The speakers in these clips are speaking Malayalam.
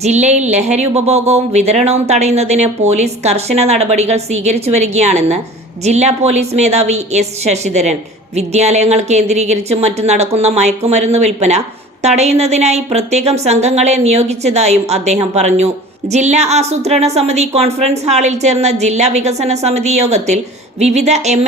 ജില്ലയിൽ ലഹരി ഉപഭോഗവും വിതരണവും തടയുന്നതിന് പോലീസ് കർശന നടപടികൾ സ്വീകരിച്ചു വരികയാണെന്ന് ജില്ലാ പോലീസ് മേധാവി എസ് ശശിധരൻ. വിദ്യാലയങ്ങൾ കേന്ദ്രീകരിച്ചും മറ്റും നടക്കുന്ന മയക്കുമരുന്ന് വിൽപ്പന തടയുന്നതിനായി പ്രത്യേകം സംഘങ്ങളെ നിയോഗിച്ചതായും അദ്ദേഹം പറഞ്ഞു. ജില്ലാ ആസൂത്രണ സമിതി കോൺഫറൻസ് ഹാളിൽ ചേർന്ന ജില്ലാ വികസന സമിതി യോഗത്തിൽ വിവിധ എം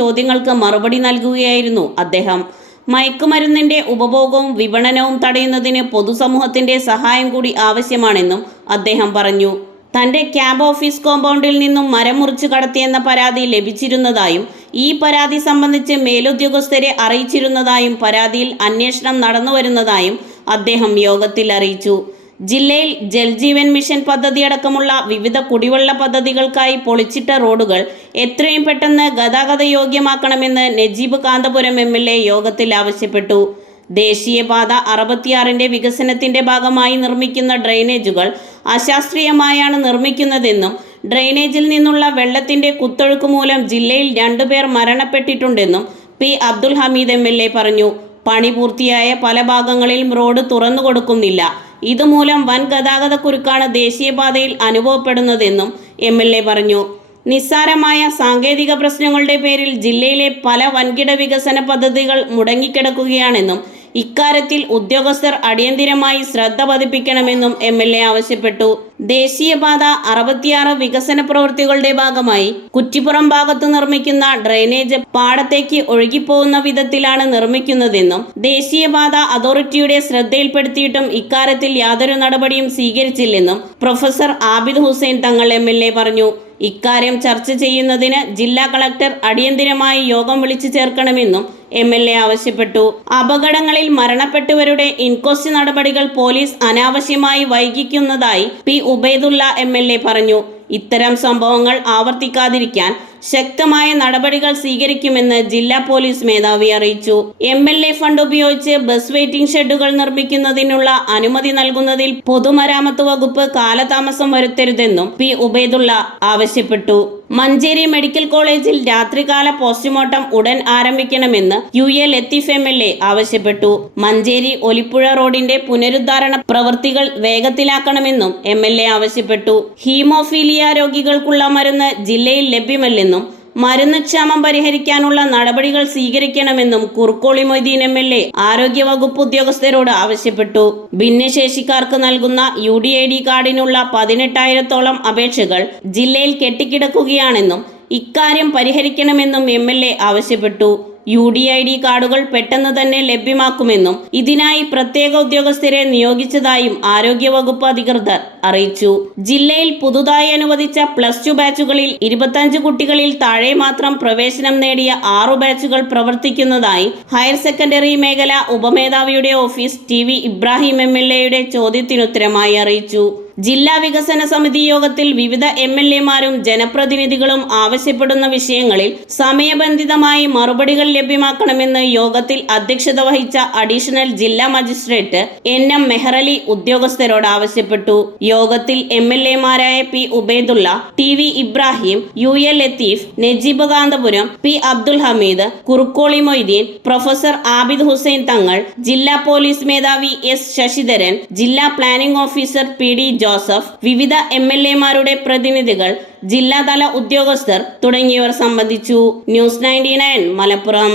ചോദ്യങ്ങൾക്ക് മറുപടി നൽകുകയായിരുന്നു അദ്ദേഹം. മയക്കുമരുന്നിന്റെ ഉപഭോഗവും വിപണനവും തടയുന്നതിന് പൊതുസമൂഹത്തിന്റെ സഹായം കൂടി ആവശ്യമാണെന്നും അദ്ദേഹം പറഞ്ഞു. തന്റെ ക്യാബ് ഓഫീസ് കോമ്പൗണ്ടിൽ നിന്നും മരം മുറിച്ചു കടത്തിയെന്ന പരാതി ലഭിച്ചിരുന്നതായും ഈ പരാതി സംബന്ധിച്ച് മേലുദ്യോഗസ്ഥരെ അറിയിച്ചിരുന്നതായും പരാതിയിൽ അന്വേഷണം നടന്നുവരുന്നതായും അദ്ദേഹം യോഗത്തിൽ അറിയിച്ചു. ജില്ലയിൽ ജൽജീവൻ മിഷൻ പദ്ധതിയടക്കമുള്ള വിവിധ കുടിവെള്ള പദ്ധതികൾക്കായി പൊളിച്ചിട്ട റോഡുകൾ എത്രയും പെട്ടെന്ന് ഗതാഗത യോഗ്യമാക്കണമെന്ന് Najeeb Kanthapuram M L A യോഗത്തിൽ ആവശ്യപ്പെട്ടു. ദേശീയപാത അറുപത്തിയാറിന്റെ വികസനത്തിന്റെ ഭാഗമായി നിർമ്മിക്കുന്ന ഡ്രെയിനേജുകൾ അശാസ്ത്രീയമായാണ് നിർമ്മിക്കുന്നതെന്നും ഡ്രെയിനേജിൽ നിന്നുള്ള വെള്ളത്തിന്റെ കുത്തൊഴുക്ക് മൂലം ജില്ലയിൽ രണ്ടുപേർ മരണപ്പെട്ടിട്ടുണ്ടെന്നും പി അബ്ദുൽ ഹമീദ് എം പറഞ്ഞു. പണി പൂർത്തിയായ പല ഭാഗങ്ങളിലും റോഡ് തുറന്നു കൊടുക്കുന്നില്ല ഇതുമൂലം വൻ ഗതാഗത കുരുക്കാണ് ദേശീയപാതയിൽ അനുഭവപ്പെടുന്നതെന്നും എം എൽ എ പറഞ്ഞു. നിസ്സാരമായ സാങ്കേതിക പ്രശ്നങ്ങളുടെ പേരിൽ ജില്ലയിലെ പല വൻകിട വികസന പദ്ധതികൾ മുടങ്ങിക്കിടക്കുകയാണെന്നും ഇക്കാര്യത്തിൽ ഉദ്യോഗസ്ഥർ അടിയന്തിരമായി ശ്രദ്ധ പതിപ്പിക്കണമെന്നും എം എൽ എ ആവശ്യപ്പെട്ടു. ദേശീയപാത അറുപത്തിയാറ് വികസന പ്രവൃത്തികളുടെ ഭാഗമായി കുറ്റിപ്പുറം ഭാഗത്ത് നിർമ്മിക്കുന്ന ഡ്രെയിനേജ് പാടത്തേക്ക് ഒഴുകിപ്പോകുന്ന വിധത്തിലാണ് നിർമ്മിക്കുന്നതെന്നും ദേശീയപാത അതോറിറ്റിയുടെ ശ്രദ്ധയിൽപ്പെടുത്തിയിട്ടും ഇക്കാര്യത്തിൽ യാതൊരു നടപടിയും സ്വീകരിച്ചില്ലെന്നും പ്രൊഫസർ ആബിദ് ഹുസൈൻ തങ്ങൾ എം പറഞ്ഞു. ഇക്കാര്യം ചർച്ച ചെയ്യുന്നതിന് ജില്ലാ കളക്ടർ അടിയന്തിരമായി യോഗം വിളിച്ചു ചേർക്കണമെന്നും എം എൽ എ ആവശ്യപ്പെട്ടു. അപകടങ്ങളിൽ മരണപ്പെട്ടവരുടെ ഇൻക്വസ്റ്റ് നടപടികൾ പോലീസ് അനാവശ്യമായി വൈകിക്കുന്നതായി പി ഉബൈദുള്ള എം പറഞ്ഞു. ഇത്തരം സംഭവങ്ങൾ ആവർത്തിക്കാതിരിക്കാൻ ശക്തമായ നടപടികൾ സ്വീകരിക്കുമെന്ന് ജില്ലാ പോലീസ് മേധാവി അറിയിച്ചു. എം എൽ എ ഫണ്ട് ഉപയോഗിച്ച് ബസ് വെയിറ്റിംഗ് ഷെഡുകൾ നിർമ്മിക്കുന്നതിനുള്ള അനുമതി നൽകുന്നതിൽ പൊതുമരാമത്ത് വകുപ്പ് കാലതാമസം വരുത്തരുതെന്നും പി ഉബൈദുള്ള ആവശ്യപ്പെട്ടു. മഞ്ചേരി മെഡിക്കൽ കോളേജിൽ രാത്രികാല പോസ്റ്റ്മോർട്ടം ഉടൻ ആരംഭിക്കണമെന്ന് U A Latheef M L A ആവശ്യപ്പെട്ടു. മഞ്ചേരി ഒലിപ്പുഴ റോഡിന്റെ പുനരുദ്ധാരണ പ്രവൃത്തികൾ വേഗത്തിലാക്കണമെന്നും എം എൽ എ ആവശ്യപ്പെട്ടു. ഹീമോഫീലിയ രോഗികൾക്കുള്ള മരുന്ന് ജില്ലയിൽ ലഭ്യമല്ലെന്നും മരുന്ന് ക്ഷാമം പരിഹരിക്കാനുള്ള നടപടികൾ സ്വീകരിക്കണമെന്നും Kurukkoli Moideen M L A ആരോഗ്യവകുപ്പ് ഉദ്യോഗസ്ഥരോട് ആവശ്യപ്പെട്ടു. ഭിന്നശേഷിക്കാർക്ക് നൽകുന്ന യു ഡി ഐ ഡി കാർഡിനുള്ള പതിനെട്ടായിരത്തോളം അപേക്ഷകൾ ജില്ലയിൽ കെട്ടിക്കിടക്കുകയാണെന്നും ഇക്കാര്യം പരിഹരിക്കണമെന്നും എ ആവശ്യപ്പെട്ടു. യു ഡി ഐ ഡി കാർഡുകൾ പെട്ടെന്ന് തന്നെ ലഭ്യമാക്കുമെന്നും ഇതിനായി പ്രത്യേക ഉദ്യോഗസ്ഥരെ നിയോഗിച്ചതായും ആരോഗ്യവകുപ്പ് അധികൃതർ അറിയിച്ചു. ജില്ലയിൽ പുതുതായി അനുവദിച്ച പ്ലസ് ടു ബാച്ചുകളിൽ ഇരുപത്തഞ്ച് കുട്ടികളിൽ താഴെ മാത്രം പ്രവേശനം നേടിയ ആറു ബാച്ചുകൾ പ്രവർത്തിക്കുന്നതായി ഹയർ സെക്കൻഡറി മേഖല ഉപമേധാവിയുടെ office T V Ibrahim M L എയുടെ ചോദ്യത്തിനുത്തരമായി അറിയിച്ചു. ജില്ലാ വികസന സമിതി യോഗത്തിൽ വിവിധ എം എൽ എമാരും ജനപ്രതിനിധികളും ആവശ്യപ്പെടുന്ന വിഷയങ്ങളിൽ സമയബന്ധിതമായി മറുപടികൾ ലഭ്യമാക്കണമെന്ന് യോഗത്തിൽ അധ്യക്ഷത വഹിച്ച അഡീഷണൽ ജില്ലാ മജിസ്ട്രേറ്റ് എൻ എം മെഹറലി ഉദ്യോഗസ്ഥരോട് ആവശ്യപ്പെട്ടു. യോഗത്തിൽ M L എമാരായ P Ubaidulla T V Ibrahim U L Latheef Najeeb Kanthapuram P Abdul Hameed Kurukkoli Moideen professor Abid Hussain Thangal ജില്ലാ പോലീസ് മേധാവി എസ് ശശിധരൻ ജില്ലാ planning officer P D Joseph വിവിധ എം എൽ എമാരുടെ പ്രതിനിധികൾ ജില്ലാതല ഉദ്യോഗസ്ഥർ തുടങ്ങിയവർ സംബന്ധിച്ചു. News ninety Malappuram.